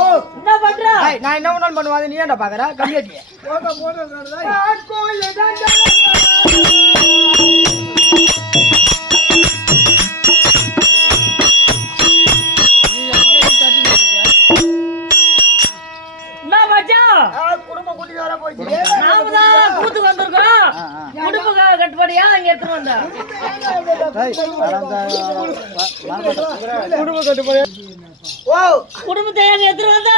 ஓ என்ன பண்ற? நான் என்ன வேணாலும் பண்ணுவாங்க, நீ ஏன்டா பாக்குற? கம்மியாட்டி குடும்ப குட்டி வேற போயிடுச்சு. நாம தான் கூத்துக்கு வந்திருக்கோம். குடும்ப கட்டுப்படியா இங்க எடுத்து வந்தா குடும்ப கட்டுப்படி. ஓ குடும்பத்தை எடுத்து வந்தா